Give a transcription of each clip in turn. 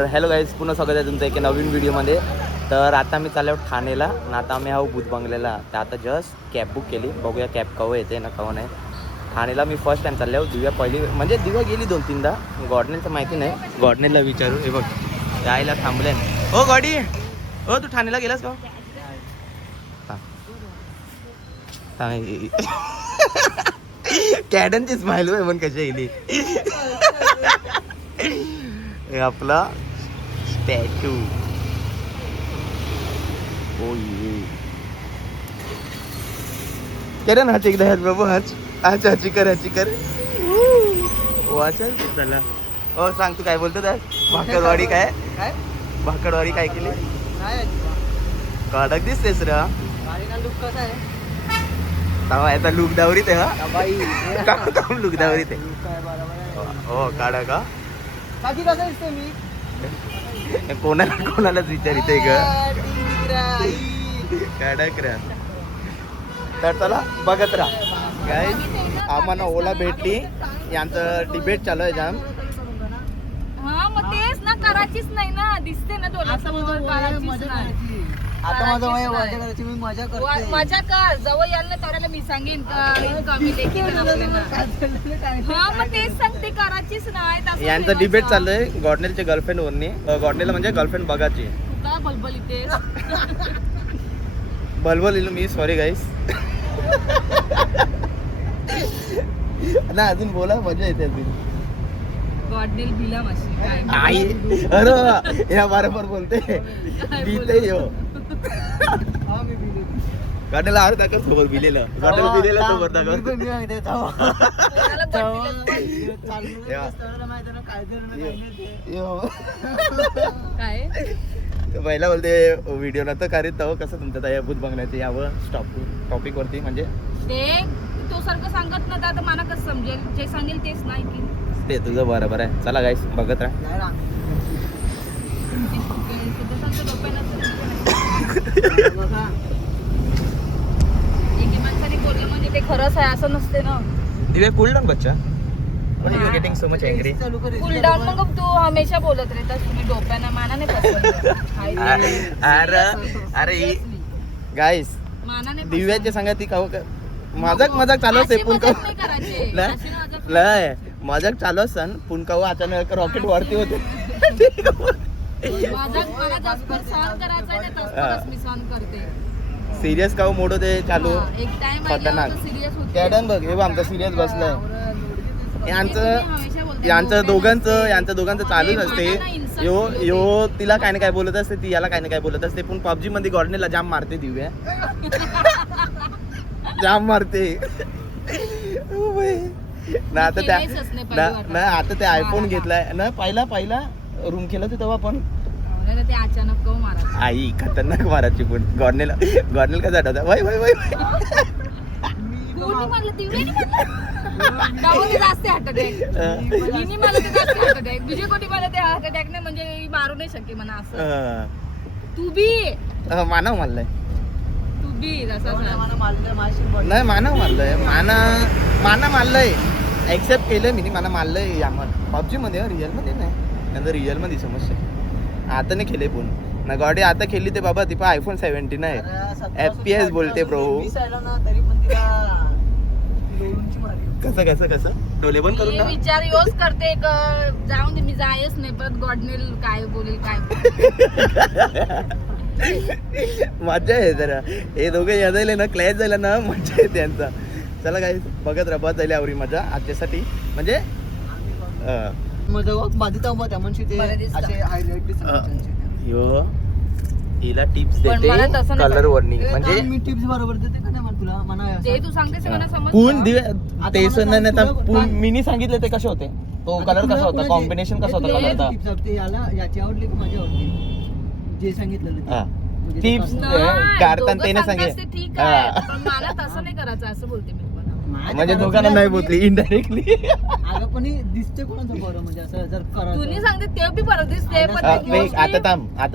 तर hello guys, पुन्हा स्वागत आहे तुमचं एका नवीन व्हिडिओमध्ये. तर आता मी चाललो ठाणेला आणि आता आम्ही हा भूत बंगल्याला. तर आता जस्ट कॅब बुक केली, बघूया कॅब कवा येते ना कवा नाही. ठाणेला मी फर्स्ट टाइम चाललो. दिव्या पहिली म्हणजे दिव्या गेली 2-3दा. गॉडनेलचं माहिती नाही, गॉडनेलला विचारू. हे बघ यायला थांबले. हो गॉडी, हो तू ठाणेला गेलास का? कॅडनची स्माइल होय पण कशी येईल. हे आपला स्टॅच्यू. ओ ये करण हाच एकदा ह्याच बाबू हाच हाच हाची कर वाचल चला. हो सांग तू काय बोलतो त्या भाकरवाडी काय भाकरवाडी काय केली? कडक दिसतेस रा. आता लुक दावरीत आहे हा. काम लुक दावरीत आहे. हो काढा का बाकी कसं दिसते मी कोणालाच विचारित ग. कडक रा. तर चला बघत राहा काय. आम्हाला ओला भेटली, यांचं डिबेट चालू आहे जाम. हा मग तेच ना, करायचीच नाही ना, दिसते ना तुला समोर करायचीच नाही. आता माझं वय मजा करायची, मी मजा करते. मजा कर, जवळ याल ना तोराला मी सांगेन कमी देखील. हा मग तेच सांगते, करायचीच नाही तसं. यांचं डिबेट चालू आहे गॉडनेलच्या गर्लफ्रेंड वरनी. गॉडनेल म्हणजे गर्लफ्रेंड बघायची. काय बलबल इथे बलबल इलो मी, सॉरी गाईस. ना अजून बोला, मजा येते अजून. गॉडनेल भिला माशी काय आई अरे या बरोबर बोलते बीते यो. हा मी बिल गॉडनेल आर दाखव सोबत बिलेलं. गॉडनेल बिलेलं सोबत दाखव. काय पहिला बोलते व्हिडिओ नव्हतं करीत तेव्हा कसं तुमचं त्या भूत बंगल्याचं यावं टॉपिक वरती. म्हणजे ते तो सारखं सांगत ना, आता मला कसं समजेल? जे सांगेल तेच नाही की ते तुझं बरोबर आहे. चला गाईस बघत राहा. एके माणसाने बोललं म्हणजे ते खरंच आहे असं नसते ना. दिव्या कूल डाऊन बच्चा. Why you getting so much angry? Cool down. मग तू हमेशा बोलत राहतात तुम्ही डोप्याना, मानाने अरे गाईस दिव्याचे सांगा ती काव मजाक चालू असते. लय मजाक चालू असतान पुनकाव अचानक रॉकेट वरती होते. सिरियस काव मोडो ते चालू खतरनाक. कॅडन बघ हे आमचं सिरियस बसलंय. यांचं दोघांचं चालूच असते. यो तिला काय ना काय बोलत असते, ती याला काय ना काय बोलत असते. पण पबजी मध्ये गॉडनेला जाम मारते दिव्या. जाम मारते ना. आता ते आयफोन घेतलाय ना. पहिला रूम केलं ते तेव्हा पण ते अचानक मारा आई खतरनाक मारायची. पण गॉडनेल कसा आठवता वय वय वय म्हणजे मारू नाही शके म्हणा असं. तू बी मानव मारलंय. तू बी नाही मानव मारलंय. माना मारलंय. एक्सेप्ट केलं मी. माना मारलंय यामध्ये पबजी मध्ये. रिअल मध्ये नाही. नंतर रिअल मध्ये समस्या आता नाही खेळले. पण ना गॉडी आता खेळली ते बाबा ती पण आयफोन 17 आहे. FPS बोलते ब्रो. कसं डोले बंद करून विचार योच करते जाऊन दे, मी जायच नाही परत. गॉडनेल काय बोलेल काय. मजा आहे जरा. हे दोघे यायला ना क्लॅश झाला ना, मजा येते त्यांचा. चला काय बघत राहा झाली आवरी मजा आजच्यासाठी. म्हणजे यो हिला टिप्स देते कलर वरनी. म्हणजे मी टिप्स बरोबर देते का नाही तुला म्हणा. ते तू सांगतेस मला समज. पून ते मिनी सांगितले ते कसे होते. तो कलर कसा होता, कॉम्बिनेशन कसं होतं कलरचा. याला याची आवडली का माझी आवडली जे सांगितलं टिप्स काढताना त्याने सांगितलं. ठीक आहे पण मला तसं नाही करायचं असं बोलते मी तुम्हाला. म्हणजे दोघांना नाही बोलली इनडायरेक्टली. अगं पण हे दिसते कोणाचं बरं म्हणजे असं जर तुम्ही करायचं सांगते ते बी परत दिसते पण ते mostly आता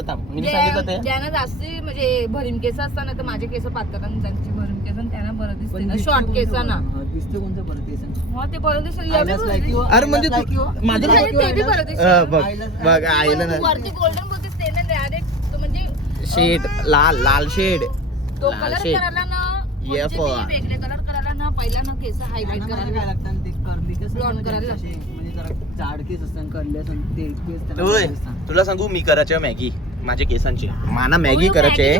थांब मी सांगितलं ते ज्यांना जास्ती म्हणजे भरीम केस असताना तर माझे केस पातळ आणि त्यांची भरीम केस आणि त्यांना बरं दिसते पण ना दिसते शॉर्ट कोणतं केसांना. बरं? दिसते कोणतं बरं केस हा ते बरं दिसते I just like you. अरे म्हणजे I just like you. माझं तुझ्या नाव- ते बी बरं दिसते. बघ बघ आईला ना वरती गोल्डन बोलतेस ते ना डायरेक्ट तो म्हणजे शेड लाल शेड तो लाल कलर शेड. करायला ना ये म्हणजे फवा. मी वेगळे कलर करायला ना पहिला ना केस हायलाइट त्यांना मला करायला काय लागतं ते कर्ली केस Blonde म्हणजे करायला. असे म्हणजे जरा जाड केस असतात कर्ली असतात ते केस त्यांना होय बरं दिसतात. तुला सांगू मी करायचे मॅगी माझ्या केसांची माना मॅगी करायचे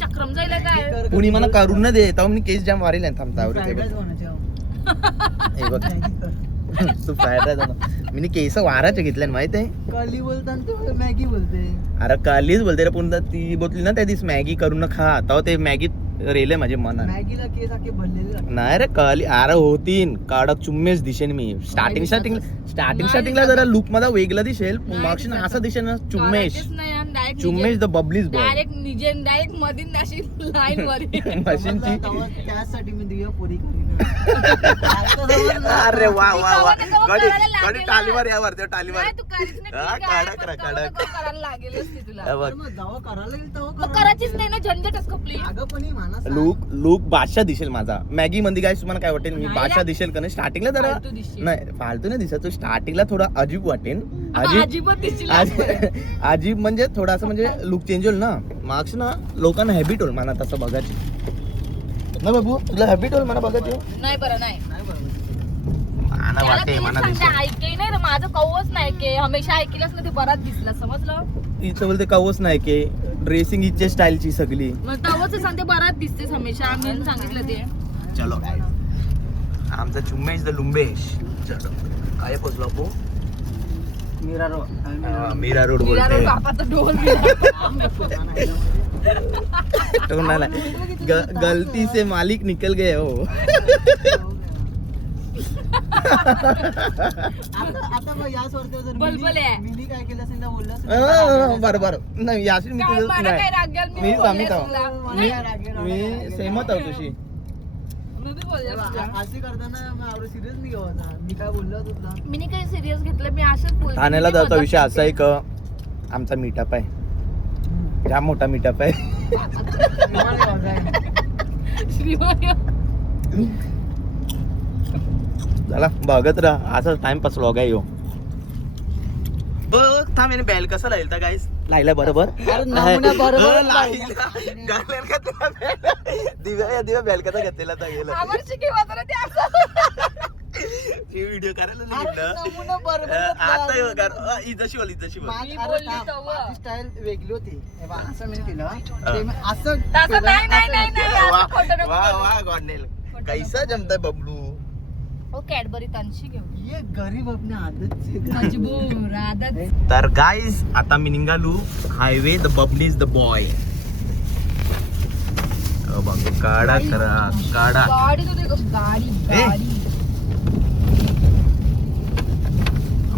चक्रम जायला काय कुणी मला करून न दे तेव्हा मी केस जाम वारेल थांबता Fried rice बनवायचे अहो. हे बघ मॅगी कर. तू फ्राईड राईस मी केस वाराचे घेतले माहित आहे. कर्ली बोलताना ते मॅगी बोलते. अरे कालीच बोलते रे पुन्हा ती बोलली ना त्या दिवस मॅगी करून खा तेव्हा ते मॅगी रेले माझे मनात मॅगीला केस अख्खे भरलेले लागतात. नाही रे काली अरे होतीन कडक चुम्मेच दिसेन मी स्टार्टिंगला जरा लुक मध्ये वेगळं दिसेल मग असं दिसेल ना चुम्मेश चुम्मेश द बबलीज बॉय डायरेक्ट निजे डायरेक्ट मधीन अशी लाईन वर मशीनची तेव्हा त्यासाठी मी दिव्या पोरी करीन. अरे वा वा वा ती कवा गडी करायला लागेल गडी टालीवर यावर ते टालीवर नाही, तू काहीच नाही, हा, ठीक आहे, कडक पण रा, तेव्हा कडक. तर करायला लागेलच ती तुला. हे बघ. तर मग जेव्हा करायला येईल तेव्हा मग करा. करायचीच नाही ना झंझटच खपली. अगं पण ही माणूस आहे. लुक बादशाह दिसेल माझा मॅगी मध्ये काय तुम्हाला काय वाटेल मी नाही बादशाह रे. दिसेल का नाही स्टार्टिंगला जरा फालतू दिसशील. नाही फालतू नाही दिसत तो स्टार्टिंगला थोडा अजीब वाटेल अजिबात दिसशील आज. अजीब म्हणजे थोडासा म्हणजे लुक चेंज होईल ना मार्क्स ना लोकांना हॅबिट होईल मला तसं बघायची ना बाबू तुला हॅबिट होईल मला बघायची नाही बरं नाही नाही बरोबर. मला त्याला वाटे तेच मला सांगते, दिसेल ऐके नाही रे माझं कौवच नाही के हमेशा ऐकलंच ना ते बराच दिसला समजलं इथं बोलते कवच नाही की ड्रेसिंग इच्छे स्टाईलची सगळी मग तेव्हाच सांगते बराच दिसतेस हमेशा आम्ही सांगितलं ते चलो आमचा चुम्मेश द लुंबेश चलो काय पोचलो आपो मीरा रो मीरा रोड मीरा बोलते रोड बापाचा ढोल तो नाही गलती से मालिक निकल गए हो आता मग याच वरती जर बलबल आहे. मिनी काय केलं असेल ना बोललं असेल बरं बरं नाही याशी मी काय तुझं मला काय राग गेला? मी बोलले सांगित तुला. मी सेमत आहो तुझी मी बी बोलले तुला. अशी करताना मग एवढं सिरियस नाही घ्यायचा मी काय बोललो होतो तुला मी नाही काही सिरियस घेतलं मी असंच बोलते ठाण्याला मी जायचा मजाक विषय असा आहे करते. का आमचा मीटअप आहे जाम मोठा मीटअप आहे श्रीमान. चला बघत राहा असा टाइमपास व्लॉग आहे यो बघ थांब याने बॅल कसं लाईल गाईस लायला बरोबर नमुना बरोबर दिव्या दिव्या बॅल कसा घेतलेला आता गेलं आम्हाला शिकवा जरा ते असं. व्हिडिओ करायला नाही म्हटलं. नमुना बरोबर आता हे बघा, इथं बोल मी बोलली तेव्हा. स्टाईल वेगळी होती हे बघ, असं मी केलं ते मी असं तसं केलं, नाही, नाही, असं नाही, केलं. नाही. वा असं खोटं नको वा बोलू. वा गॉन्डेल कैसा जमताय बबलू ओ कॅडबरी तनशी घेऊ ये गरीब अपने आदत से मजबूर आदत. तर गाईज आता मी निघालो highway the Babli is the boy बघ काढा करा काढा गाडी तुझी गाडी ए? गाडी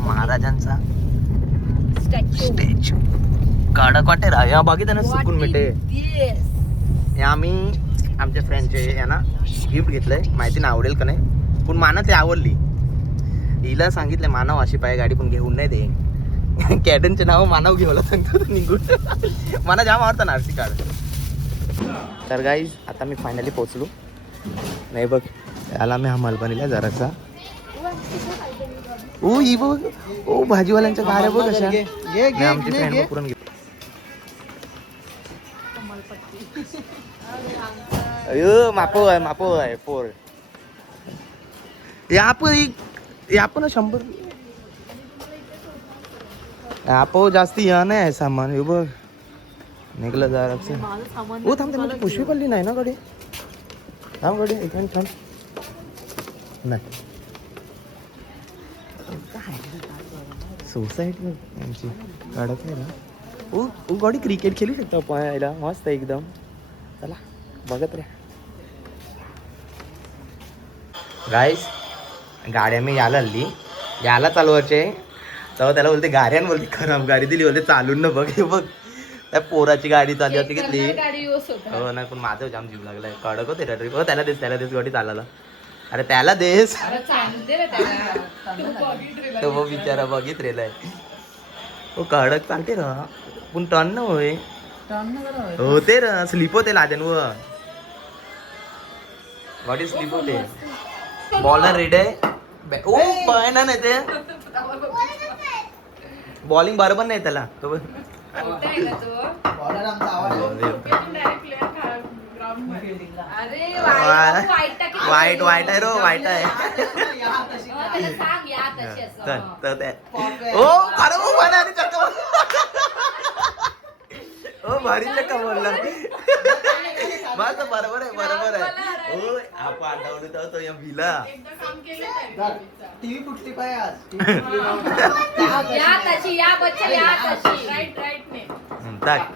महाराजांचा स्टॅच्यू स्टॅच्यू काढा काटे रा या बघितलं ना सुकून मिटे हे आम्ही आमच्या फ्रेंडचे यांना गिफ्ट घेतलंय माहिती नाही आवडेल का नाही पण माना ते आवडली हिला सांगितलं मानव अशी पाय गाडी पण घेऊन नाही दे कॅडनचे नाव मानव घेऊला सांगतो तो निघून मला जाम आवडतं ना आरसी कार्ड तर गाईज आता मी फायनली पोचलो नाही बघ याला मी हा मलबनीला जरासा ओ ही बघ ओ भाजीवाल्यांच्या गाड्या बघ अशा नाही, आमची फ्रेंड बघून घेतली अयो मापो आहे पोर आपण 100 आपण जास्ती या नाही आहे सामान हे बघ निघलं जरा ओ थांब थांब पुष्पी पडली नाही ना गाडी थांब गाडी एक मिनिट थांब नाही सोसायटी आमची काढत नाही ना ओ गाडी क्रिकेट खेळू शकतो पाहायला मस्त एकदम चला बघत रे गाईस गाड्या मी याला हल्ली याला चालवायचे तेव्हा त्याला बोलते गाड्यान बोलते खराब गाडी दिली बोलते चालून न बघ हे बघ त्या पोराची गाडी चालली होती घेतली गाडी यूज होता हो नाही पण माझं जाम जीव लागलाय कडक होते ट्रिप हो त्याला देस गाडी चालायला अरे त्याला देस अरे चालते रे त्याला तू बघितलेलं तो वो बिचारा बघित रेलाय हो कडक चालते र पण टर्न न होय होते र स्लीप होते लादेन व बॉडी स्लीप होते बॉलर रेड आहे ओ पायना नाही ते बॉलिंग बरोबर नाही त्याला तो कुठे आहे ना तो बॉलर आमचा आवाज अरे वाईट टाकी वाईट वाईट आहे रो वाईट आहे त्याला सांग या तशी असं तर ते ओ अरे ओ बना आणि चक्का ओ भारी चक्का बोलला बस बरोबर आहे ओ आपण आठवलं तो या भिला टीव्ही फुटली पाय आज या तशी या बच्चा या तशी राईट राईट ने टाक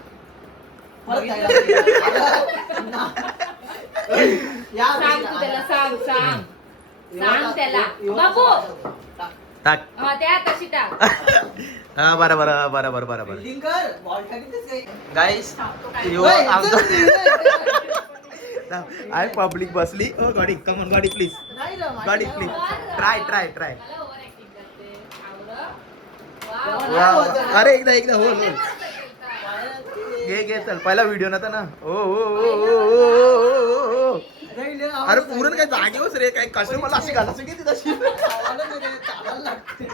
सांग तू त्याला सांग सांग सांग त्याला बाबू टाक हा त्या तशी टाक हा बरोबर फिल्डिंग कर बॉल टाकीतच काही गाईस यो ओय, आमचा चल, आय पब्लिक बसली ओ गाडी कम ऑन गाडी प्लीज नाही रे, माझी गाडी नाही प्लीज होत. ट्राय मला ओव्हर ऍक्टिंग करते आवडं वा वा वा. अरे एकदा हो घे चल पहिला व्हिडिओ नव्हता ना ओ नाही रे, आवाज अरे नाही. पुरण काय जागेवच रे काय कसं मला अशी घालायचं की तशी चावायला नाही रे, चावायला लागते.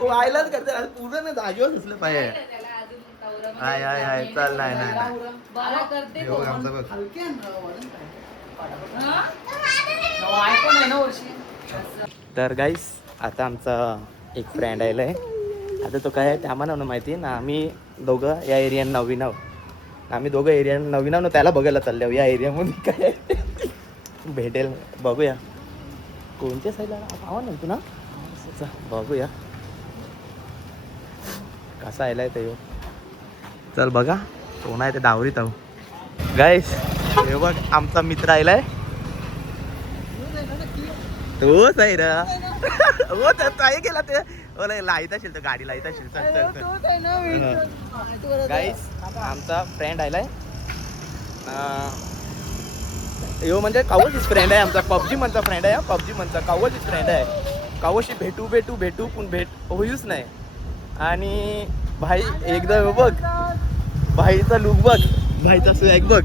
व्हायलाच करते अरे पुरण जागेवर असलं पाहिजे त्याला अजून कवरं आय चल नाही बरं करते हे बघ आमचं बघ हलके आहे ना, वळण काय. हा? नवाय पण आहे ना वर्षी. तर गाईस आता आमचा एक फ्रेंड आलेला आहे आता तो काय आहे ते आम्हाला ना माहिती ना आम्ही दोघं या एरियात नवीन आहोत आम्ही दोघं एरिया नवीन आहो ना त्याला बघायला चालले आहो या एरियामध्ये काय आहे. भेटेल बघूया कोणत्या साईडला आवा ना तू ना बघूया कसा आलाय ते चल बघा कोण आहे ते दावरीत आहो गाईस हे बघ आमचा मित्र आलाय तोच आहे रा हो तर काय गेला ते लाईत असेल तर गाडी लाईत असेल चल चल चल तोच आहे ना, मी- गाईस आमचा फ्रेंड आलाय यो म्हणजे कावच फ्रेंड आहे आमचा पबजी म्हणचा फ्रेंड आहे पबजी म्हणचा कावच फ्रेंड आहे कावशी भेटू पण भेट होईच नाही आणि भाई एकदा बघ भाईचा लुक बघ भाईचा स्वॅग बघ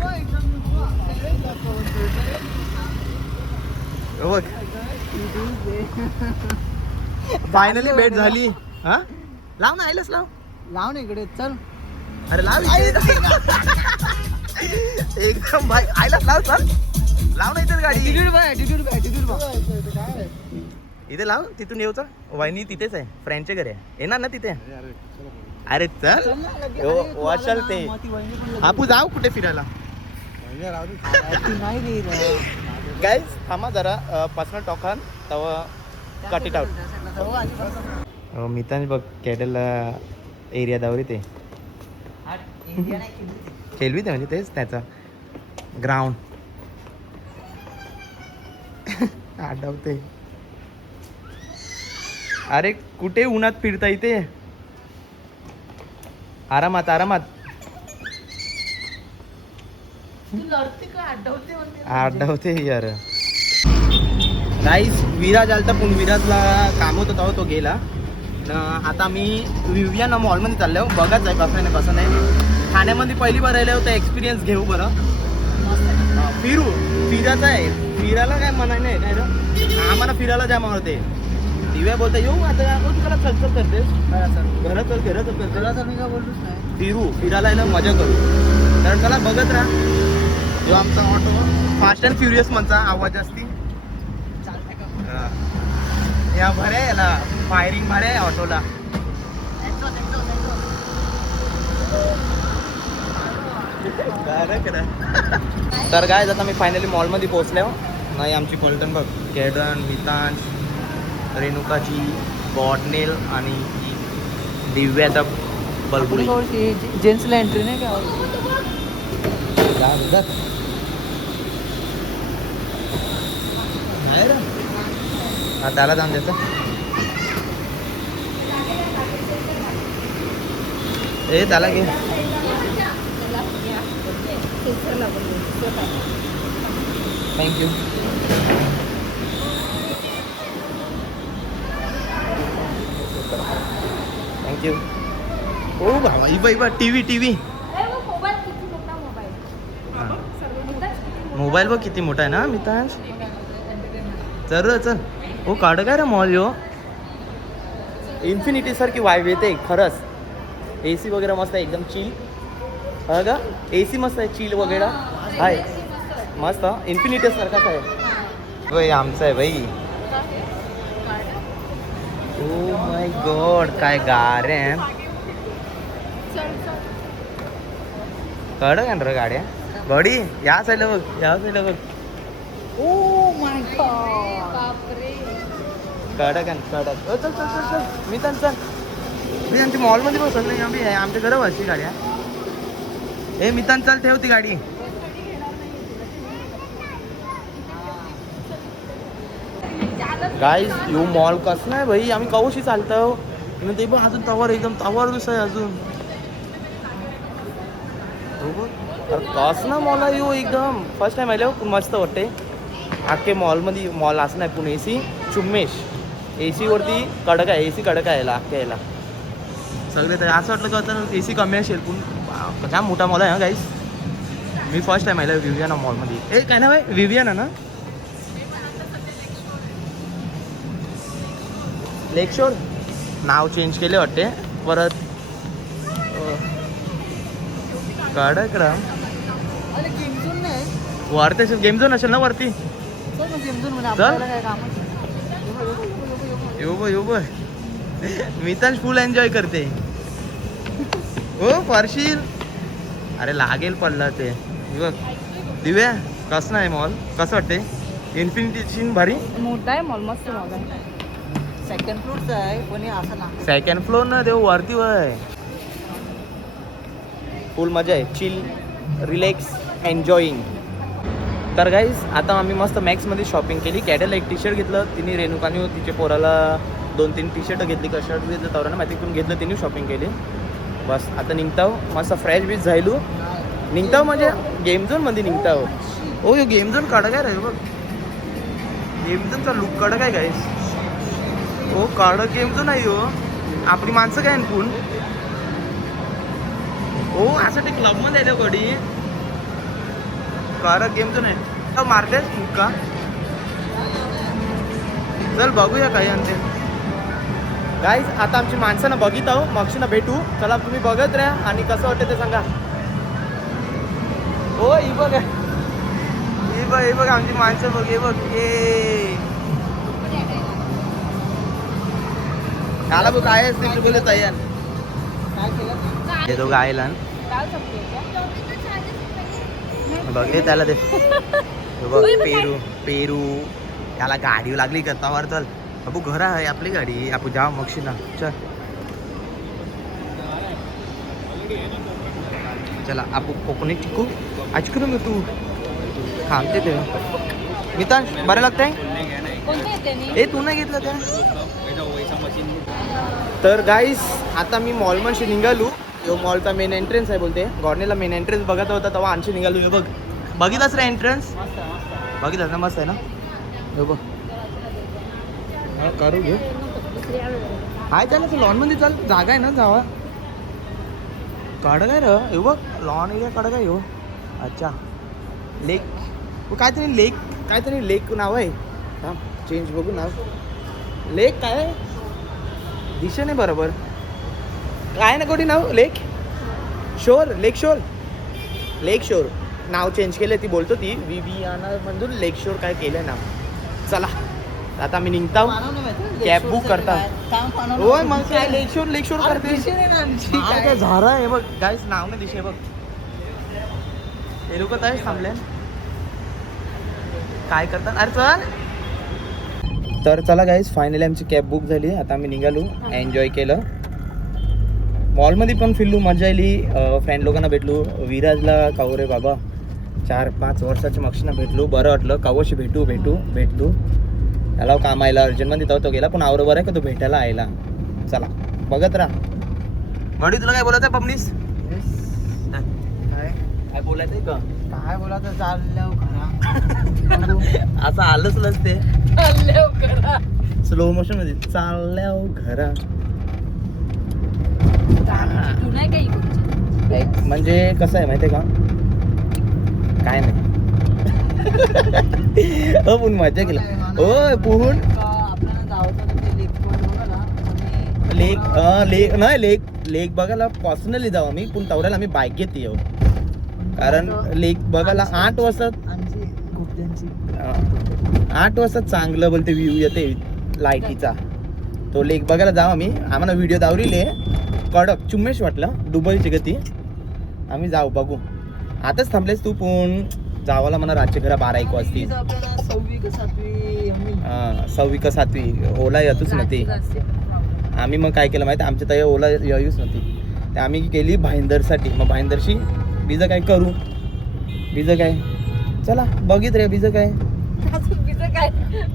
बघ फायनली भेट झाली हा लाव ना आयलच लाव लाव ना इकडे चल अरे लाव इथे. एकदम भाई आयलाच लाव चल लाव ना इथे गाडी इथे लाव तिथून येऊचा वाहिनी तिथेच आहे फ्रेंडचे घरी आहे येणार ना तिथे अरे चल वाचल ते आपू जाऊ कुठे फिरायला गाईज थांबा जरा पर्सनल टॉकान तेव्हा कट इट आउट मितांश बघ कॅडल एरिया दावरी ते खेळवी ते म्हणजे तेच त्याचा ग्राउंड आठवते अरे कुठे उन्हात फिरता इथे आरामात आठवते यार गाईस विराज आलता पण विराजला काम होतं तेव्हा तो गेला आता मी विवियाना मॉलमध्ये चाललो बघाच आहे कसं नाही कसं नाही ठाण्यामध्ये पहिली बार राहिलं होतं एक्सपिरियन्स घेऊ बरं फिरायचं आहे फिरायला काय म्हणाय नाही काय रे आम्हाला फिरायला जाम आवडते दिव्या बोलता येऊ आता तुला चलचल करतेस घरात चल मी काय बोललोच नाही फिरायला ना मजा करू कारण त्याला बघत राहा जो आमचा ऑटो फास्ट अँड फ्युरियस म्हणचा आवाज असती या भरे याला फायरिंग मारे ऑटोला तर काय आता मी फायनली मॉलमध्ये पोहोचलो नाही आमची कॉल्टन बघ केडन मितांश रेणुकाची गॉडनेल आणि दिव्याचा बलबुडी जेंट्सला एंट्री नाही का हा त्याला जाऊन द्यायचं ए त्याला घे थँक्यू थँक्यू. ओ बाबा इबा टीव्ही टीव्ही मोबाईल किती मोठा मोबाईल. मोबाईल बघ किती मोठा आहे ना मितांश. चल चल. हो काढ काय रे मॉल यो. इन्फिनिटी सारखी वाईब येते खरंच. AC वगैरे मस्त आहे एकदम चिल. हा का AC मस्त आहे चिल वगैरे आहे मस्त. इन्फिनिटी सारखाच आहे. भाई आमचं आहे भाई. ओ माय गॉड काय गाड्या आहे. कळ का रे गाड्या बडी या साईडला बघ या साईडला बघ. Oh my God. बापरे. कडक चल चल चल चल. मी चल मी आमच्या मॉलमध्ये बसत नाही आम्ही आमच्या घरा वरची गाड्या. ए मितान चल ठेव ती गाडी. गाईज यू मॉल कसं नाही भाई आम्ही कवशी चालतो ते पण अजून तवर एकदम तवर दुसरं आहे अजून. अरे कस ना मॉल आहे यो एकदम फर्स्ट टाइम आले पण मस्त वाटते. अख्खे मॉलमध्ये मॉल असं नाही पण AC चुम्मेश. AC वरती कडक आहे. AC कडक आहे याला अख्ख्या याला सगळे. तर असं वाटलं का आता AC कमी असेल पण जाम मोठा मॉल आहे हा गाईस. मी फर्स्ट टाइम आलो विवियाना मॉलमध्ये. ए काय नाव आहे विवियाना ना. लेक शोर नाव चेंज केले वाटते परत. कडक रा अरे गेम झोन नाही. वरती असेल गेम झोन असेल ना वरती. चल मग गेम झोन मध्ये आपल्याला काय काम आहे. येऊ बघ मितांश फुल एन्जॉय करते. हो पारशील. अरे लागेल पडला ते. बघ दिव्या कसं आहे मॉल कसं वाटते. इन्फिनिटी भारी मोठा आहे मॉल मस्त मॉल आहे. सेकंड फ्लोअरचं आहे पण हे असं ना. सेकंड फ्लोर ना देऊ वरती वय. फुल मजा आहे चिल रिलॅक्स एन्जॉईंग. तर गाईज आता आम्ही मस्त मॅक्समध्ये शॉपिंग केली. कॅडेला एक टी शर्ट घेतलं तिने. रेणुकाने तिच्या पोराला 2-3 टी शर्ट घेतली का शर्ट घेतलं तवरानं माहिती करून घेतलं तिने शॉपिंग केली. बस आता निघताव मस्त फ्रेश बीच झायलू. निघताव म्हणजे गेम झोनमध्ये निघताव. हो यो गेम झोन काढ काय रे बघ. गेम झोनचा लुक काढ काय गाईज. हो काढ गेम झोन आहे हो. आपली माणसं काय पण हो असं ते क्लबमध्ये आलं कधी कार गेम झोन आहे मारतेस का. चल बघूया काही आणते. गाईज आता आमची माणसं ना बघित आहो मगशी ना भेटू. चला तुम्ही बघत राहा आणि कसं वाटतं ते सांगा. हो ही बघ ही बघ आमची माणसं बघ. हे बघ आला बघ काय असते चुकले तयार. काय केलं. हे दोघं आयला बघ हे त्याला दे. बघ पेरू पेरू त्याला गाडी लागली करतावर. चल अबू घर आहे आपली गाडी आपण जाऊ मगशी ना. चल चला आपण कोकणी चिकू आजकू ना तू थांबते ते. मितांश बरं लागतंय. कोणते येते नी? ए तू नाही घेतलं त्या. तर गाईस आता मी मॉलमध्ये निघालो. जो मॉलचा मेन एंट्रन्स आहे बोलते गॉर्नेला मेन एंट्रन्स बघत होता तेव्हा आणखी निघालो. हे बघ बघितलास रे एंट्रन्स बघितलास ना मस्त आहे ना. हे बघ करू घे हाय चाल लॉनमध्ये चाल जागा आहे ना जावा. काढ काय र हे बघ लॉन एरिया काढ काय हो. अच्छा लेक काहीतरी लेक नाव आहे. हां चेंज बघू नाव. लेक काय दिशे नाही बरोबर काय ना कोणी नाव. लेक शोर लेक शोर नाव चेंज केलं. ती बोलतो ती विवियाना मधून लेक शोर काय केलं नाव. चला आता आम्ही निघताव कॅब बुक करता. होय मग काय लेक शोर करते काय झारा आहे बघ. गाईस नाव नाही दिशे बघ. हे लोक काय थांबले काय करतात. अरे चल. तर चला गाईस फायनली आमची कॅब बुक झाली. आता आम्ही निघालो एन्जॉय केलं. मॉलमध्ये पण फिरलो मजा आली. फ्रेंड लोकांना भेटलो. विराजला कावरे बाबा 4-5 वर्षाच्या मक्षीना भेटलो. बरं वाटलं कावशी भेटलो त्याला कामायला अर्जंटमध्ये तेव्हा तो गेला पण बरं आहे का तो भेटायला आयला. चला बघत राहा. मडी तुला काय बोलायचं आहे पबनीस. काय बोलायचं आहे का. काय बोलायचं चाललं खरा. असं आलंच नसते चालले हो करा. स्लो मोशन मध्ये चालल्या घरा. गाणी तू नाही काही कोणची? म्हणजे कसं आहे माहितीये का, काय नाही हो पण मजा केला हो पुहून आपल्याला जावं ते लेक पॉइंट बघायला आणि लेक नाही लेक बघायला पर्सनली जाऊ आम्ही, पण तेवढ्याला आम्ही बाईक घेते येऊ, कारण लेक बघायला 8 वाजता आमची गुप्त्यांची 8 वाजता चांगलं बोलते व्ह्यू येते लाईटीचा. तो लेक बघायला जाऊ आम्ही. आम्हाला व्हिडिओ दावरीले कडक चुम्मेश वाटलं दुबईची गती. आम्ही जाऊ बघू. आताच थांबलेस तू पण जावाला म्हणा रातच्या घरा 12-1 वाजतील. आपल्याला 6वी का 7वी आम्ही 6वी का 7वी ओला येतोच ना ते. आम्ही मग काय केलं माहिती, आमच्या ताई ओला येऊच नव्हती, तर आम्ही केली भाईंदरसाठी. मग भाईंदरशी बीजं काय करू, बीजं काय चला बघित रे बीजं काय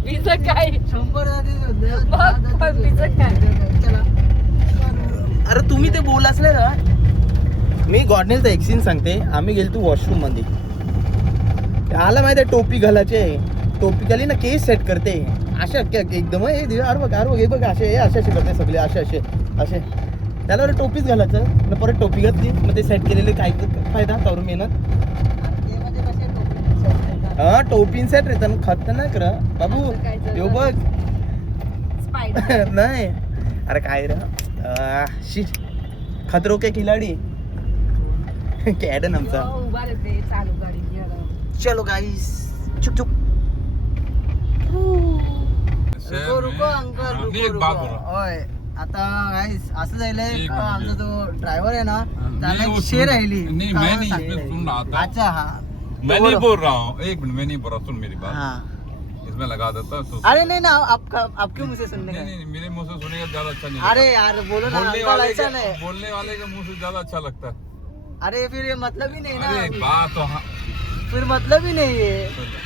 बिजं काय 100 बघ, पण बिजं काय? चला अरे तुम्ही ते बोलाच नाही ना. मी गॉडनेलचा एक सीन सांगते. आम्ही गेलो वॉशरूम मध्ये, आला माहिती आहे टोपी घालायचे, टोपी घाली ना केस सेट करते अशा एकदम अरे बघ हे बघ असे असे करते सगळे असे त्याला बरं टोपीच घालायचं मग परत टोपी घातली मग ते सेट केलेले काय फायदा करून मेहनत. ते म्हणजे कसे टोपी हा टोपीन सेट रे तर खतरनाक र बाबू यो बघ स्पायडर नाही अरे काय रे शिट खतरो के खिलाडी कॅडन आमचा. उभा राहते चालू गाडी घ्यायला. चलो गाईस चुक चुक. रुको अंकल मी एक बात बोल रहा होय आता गाईस असं झालंय एक का मिनिट. आमचा जो ड्रायव्हर आहे ना त्याला नहीं, वो एक शेर सुन- राहिली नहीं का मैं नहीं सांगितलंय. मैं सुन रहा था. अच्छा हा मैं बोलो. नहीं बोल रहा हूँ, एक मिनट मैं नहीं बोल रहा, सुन मेरी बात. हाँ इसमें लगा देता तो अरे नहीं ना आप क्यों मुझसे सुनने नहीं का नहीं मेरे मुंह से सुनेगा ज्यादा अच्छा नहीं अरे लगता. यार बोलो ना बोलने अंकल वाले ऐसा के नहीं बोलने वाले के मुंह से ज्यादा अच्छा लगता है. अरे फिर ये मतलब ही नहीं अरे ना बात तो हाँ फिर मतलब ही नाही आहे चलो.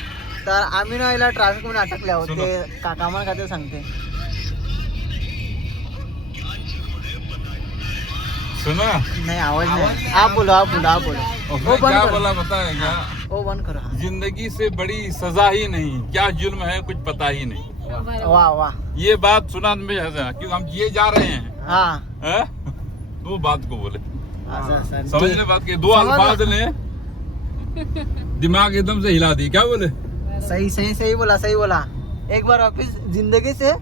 तर आम्ही ना याला ट्रॅफिक मध्ये अटकले आहोत सुनो. ते कामाला खाते सांगते सुनो नाही आवाज नाही आप बोलो उसने वो बंद क्या करो. बोला बताया क्या, ओ बंद करो हाँ. जिंदगी से बड़ी सजा ही नहीं, क्या जुल्म है कुछ पता ही नहीं. वाह वाह ये बात सुना मुझे हंसा क्योंकि हम जिए जा रहे हैं हाँ हैं? वो बात को बोले असं असं. समझने बात के 2 समझ अल्फाज ने दिमाग एकदम से हिला दी. क्या बोले, सही सही सही बोला एक बार वापिस जिंदगी से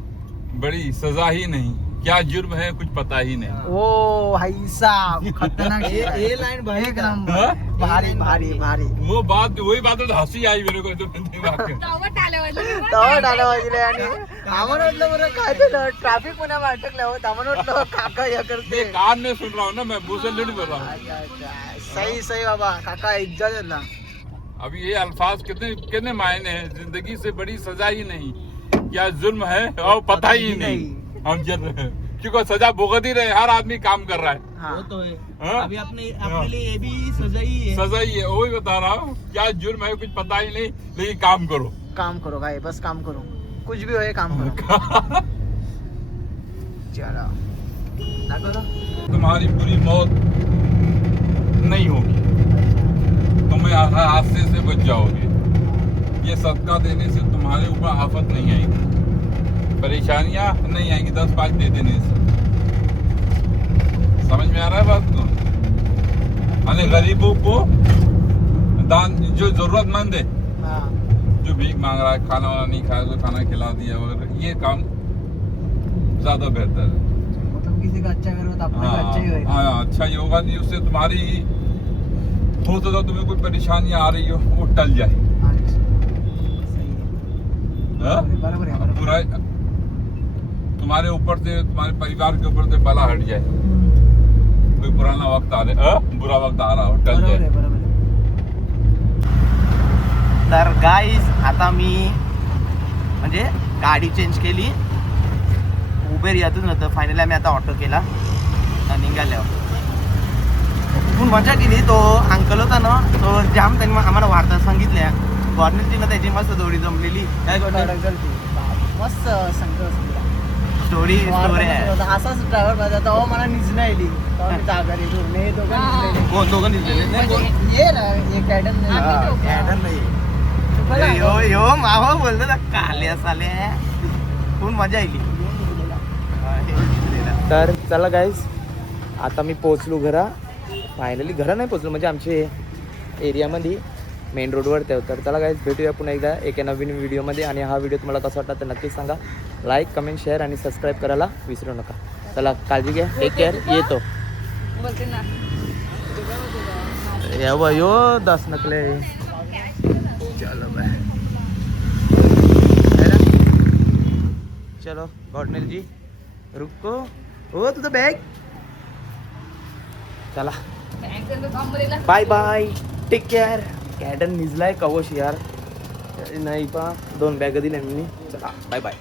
बड़ी सजा ही नहीं, क्या जुर्म है कुछ पता ही नहीं. ओ भाई साहब खतरनाक ये लाइन भारी एक का. नंबर हाँ? भारी भारी भारी वो बात वही बात तो हंसी आई मेरे को जो दिमाग के. तेव्हा टाळ्या वाजल्या. तवा डाला वाजले आणि आम्हाला वाटलं बरं काय झालं ट्रॅफिक मध्ये अटकलं आहोत आम्हाला वाटलं काका हे करते मैं कान में सुन रहा हूँ ना, मैं मुंह से नहीं बोल रहा हूँ. अच्छा अच्छा सही सही बाबा काका इज्जत देला अभी ये अल्फाज कितने कितने मायने हैं, जिंदगी से बड़ी सजा ही नहीं, क्या जुर्म है और पता ही नहीं. हम जल रहे हैं क्योंकि सजा भुगत ही रहे, हर आदमी काम कर रहा है. हाँ वो तो है. हाँ? अभी अपने लिए ये भी सजा ही है. सजा ही है, वही बता रहा हूँ, क्या जुर्म है कुछ पता ही नहीं, लेकिन काम करो. काम करो भाई बस काम करो कुछ भी हो काम करो चलो दाखव ना. तुम्हारी बुरी मौत नहीं होगी, तुम्हें हादसे से बच जाओगे. ये सदका देने से तुम्हारे ऊपर आफत नहीं आएगी, परेशानियां नहीं आएंगी 10-5 दे देने से. समझ में आ रहा है बात को. अरे गरीबों को दान, जो जरूरतमंद है, हाँ जो भीख मांग रहा है, खाना वाना नहीं खाया तो खाना खिला दिया वगैरह, ये काम ज्यादा बेहतर है. मतलब किसी का अच्छा करो तो अपना भी अच्छा ही होगा हाँ, अच्छा ही होगा नहीं, उससे तुम्हारी हो तो तुम्हें कोई परेशानी आ रही हो वो टल जाए. अच्छा. सही है. हाँ? बरोबर आहे बरोबर पूरा तुम्हारे ऊपर से, तुम्हारे परिवार के ऊपर से बला हट जाए, कोई पुराना वक्त आ रहा है, बुरा वक्त आ रहा हो, टल बरोबर आहे जाए. बरोबर आहे तर गाईज आता मी म्हणजे गाडी चेंज केली. उबेर येतच नव्हतं, फायनली आम्ही आता ऑटो केला निघाल्यावर. पण मजा केली. तो अंकल होता ना तो जाम त्यांनी आम्हाला वार्ता सांगितल्या. गव्हर्नमेंटची ना त्याची मस्त जोडी जमलेली. काय मस्त संघ स्टोरी आहे. असाच ड्रायव्हर पाहिजे तेव्हा मला निजणं आली तेव्हा मी जागारी दोघं हे दोघं निजलेले. कोण दोघं निघलेले नाही कोण? ये ना एक कॅडन आम्ही दोघं. कॅडन नाही यो मावा बोलतो ना काले साले खूप मजा आली. तर चला गाईज आता मी पोचलो घरा. फायनली घरा नाही पोचलो म्हणजे आमचे एरियामध्ये मेन रोडवर ते. तर चला गाईज भेटूया पुन्हा एकदा एका नवीन व्हिडिओमध्ये. आणि हा व्हिडिओ तुम्हाला कसा वाटला तर नक्कीच सांगा. लाईक कमेंट शेअर आणि सबस्क्राईब करायला विसरू नका. चला काळजी घ्या. Take care. येतो बोलते ना यो 10 नकले. चलो बाय. चलो गॉडनेल जी रुको. हो तुझं बॅग. चला बाय बाय. Take care. कॅडन निजलाय कवश यार नाही पा 2 बॅग दिल्या मी. चला बाय बाय.